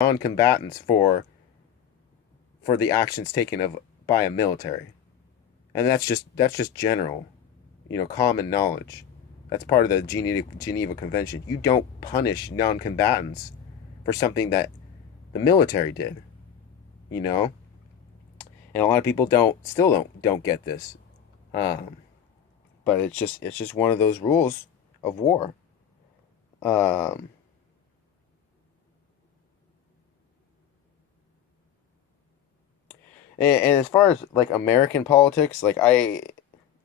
non-combatants for the actions taken by a military. And that's just general, common knowledge. That's part of the Geneva Convention. You don't punish non-combatants for something that the military did, you know? And a lot of people don't get this. Um, but it's just one of those rules of war. Um, and as far as like American politics, like I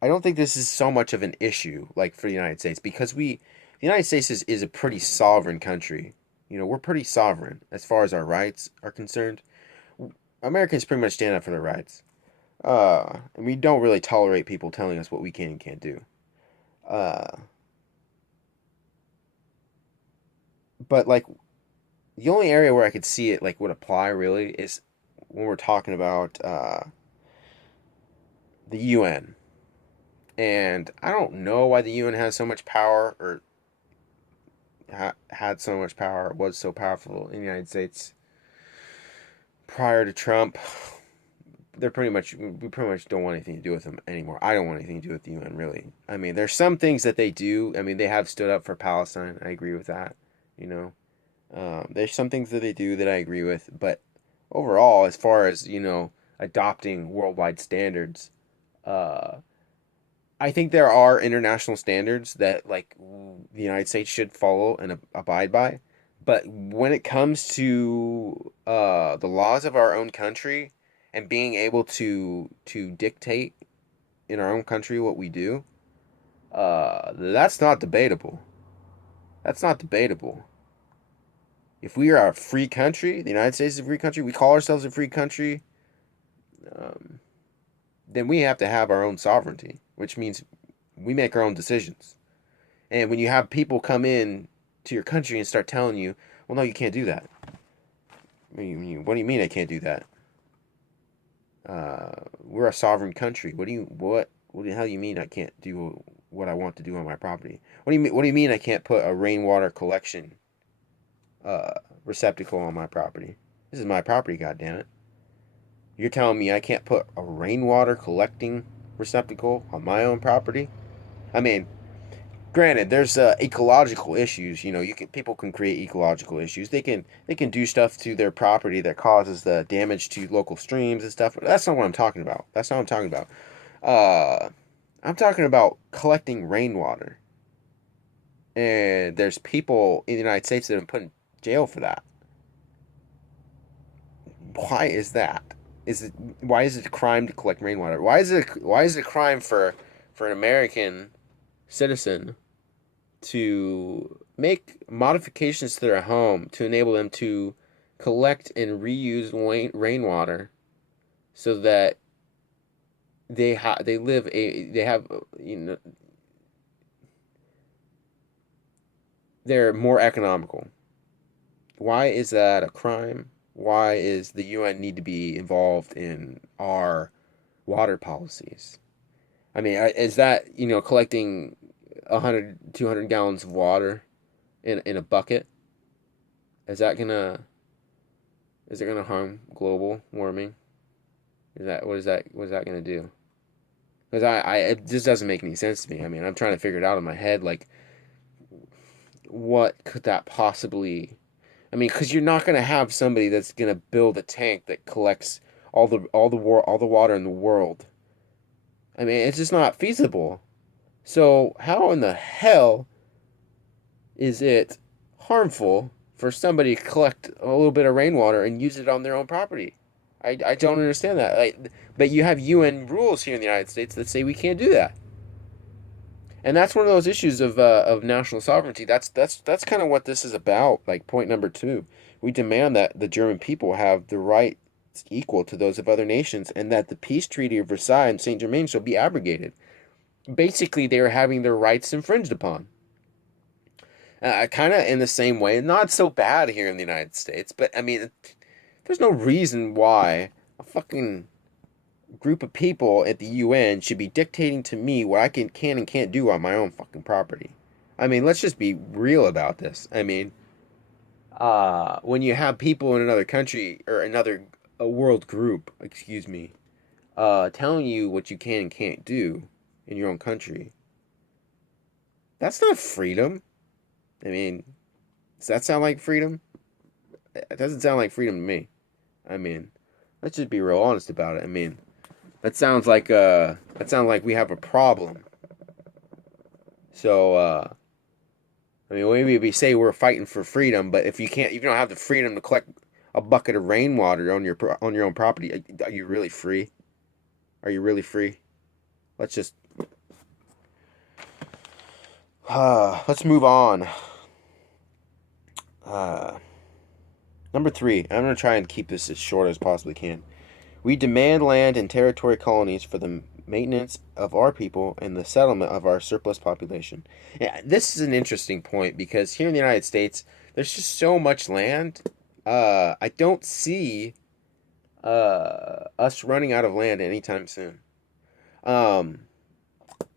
don't think this is so much of an issue like for the United States because the United States is a pretty sovereign country. We're pretty sovereign as far as our rights are concerned. Americans pretty much stand up for their rights. And we don't really tolerate people telling us what we can and can't do. Uh, but like the only area where I could see it like would apply really is when we're talking about the UN. And I don't know why the UN has so much power or had so much power, was so powerful in the United States prior to Trump. We pretty much don't want anything to do with them anymore. I don't want anything to do with the UN really. I mean, there's some things that they do. I mean, they have stood up for Palestine. I agree with that. You know, there's some things that they do that I agree with, but overall, as far as adopting worldwide standards, uh, I think there are international standards that like the United States should follow and abide by. But when it comes to the laws of our own country and being able to dictate in our own country what we do, that's not debatable. That's not debatable. If we are a free country, the United States is a free country, we call ourselves a free country, um, then we have to have our own sovereignty, which means we make our own decisions. And when you have people come in to your country and start telling you, well, no, you can't do that. What do you mean I can't do that? We're a sovereign country. What the hell do you mean I can't do what I want to do on my property? What do you mean I can't put a rainwater collection uh, receptacle on my property? This is my property, goddammit. You're telling me I can't put a rainwater collecting receptacle on my own property? I mean, granted, there's ecological issues. People can create ecological issues. They can do stuff to their property that causes the damage to local streams and stuff. But that's not what I'm talking about. That's not what I'm talking about. Uh, I'm talking about collecting rainwater. And there's people in the United States that have been put in jail for that. Why is that? Why is it a crime to collect rainwater? Why is it a crime for an American citizen to make modifications to their home to enable them to collect and reuse rainwater so that they have they're more economical? Why is that a crime? Why is the UN need to be involved in our water policies? I mean, is that, collecting 100, 200 gallons of water in a bucket? Is that gonna is it gonna harm global warming? What is that gonna do? Because it just doesn't make any sense to me. I mean, I'm trying to figure it out in my head. Like, what could that possibly? I mean, because you're not gonna have somebody that's gonna build a tank that collects all the water in the world. I mean, it's just not feasible. So how in the hell is it harmful for somebody to collect a little bit of rainwater and use it on their own property? I don't understand that. But you have UN rules here in the United States that say we can't do that. And that's one of those issues of national sovereignty. That's kind of what this is about. Like point number two, we demand that the German people have the rights equal to those of other nations, and that the peace treaty of Versailles and Saint Germain shall be abrogated. Basically, they are having their rights infringed upon. Kind of in the same way, not so bad here in the United States, but I mean, there's no reason why a fucking group of people at the UN should be dictating to me what I can and can't do on my own fucking property. I mean, let's just be real about this. I mean, when you have people in another country or another a world group, excuse me, telling you what you can and can't do in your own country, that's not freedom. I mean, does that sound like freedom? It doesn't sound like freedom to me. I mean, let's just be real honest about it. I mean, that sounds like we have a problem. So, I mean, maybe we say we're fighting for freedom, but if you don't have the freedom to collect a bucket of rainwater on your own property, are you really free? Are you really free? Let's just let's move on. Uh, Number three. I'm gonna try and keep this as short as possibly can. We demand land and territory colonies for the maintenance of our people and the settlement of our surplus population. Yeah, this is an interesting point because here in the United States, there's just so much land. I don't see us running out of land anytime soon. Um,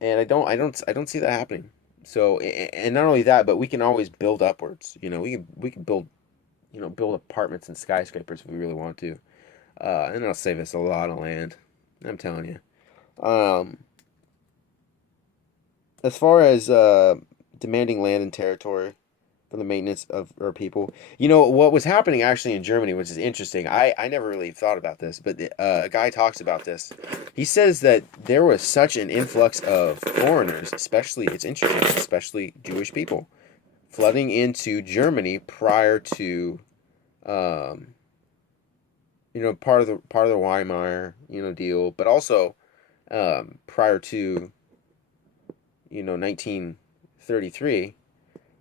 and I don't see that happening. So, and not only that, but we can always build upwards. You know, we can build, build apartments and skyscrapers if we really want to. And it'll save us a lot of land. I'm telling you. As far as demanding land and territory for the maintenance of our people, what was happening actually in Germany, which is interesting. I never really thought about this, but a guy talks about this. He says that there was such an influx of foreigners, especially, it's interesting, especially Jewish people, flooding into Germany prior to um, part of the Weimar, deal, but also prior to 1933,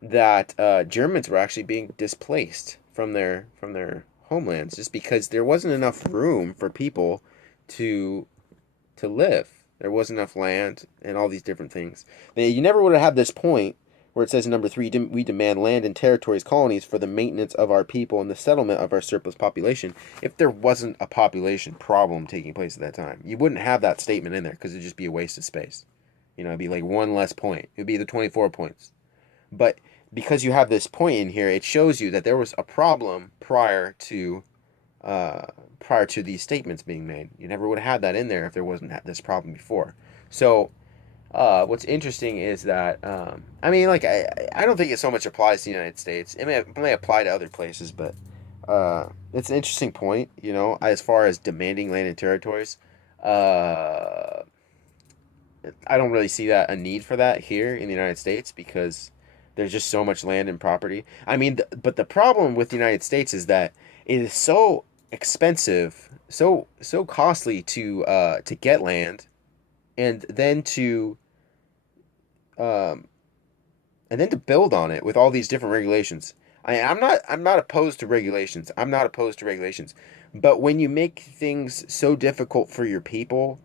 that Germans were actually being displaced from their homelands just because there wasn't enough room for people to live. There wasn't enough land and all these different things. You never would have had this point where it says in number three, we demand land and territories, colonies for the maintenance of our people and the settlement of our surplus population. If there wasn't a population problem taking place at that time, you wouldn't have that statement in there because it'd just be a waste of space. It'd be like one less point. It'd be the 24 points. But because you have this point in here, it shows you that there was a problem uh, prior to these statements being made. You never would have had that in there if there wasn't this problem before. So what's interesting is that I mean, like I don't think it so much applies to the United States. It may apply to other places, but it's an interesting point. As far as demanding land and territories, uh, I don't really see that a need for that here in the United States because there's just so much land and property. I mean, but the problem with the United States is that it is so expensive, so costly to get land, and then to um, and then to build on it with all these different regulations. I'm not opposed to regulations. I'm not opposed to regulations. But when you make things so difficult for your people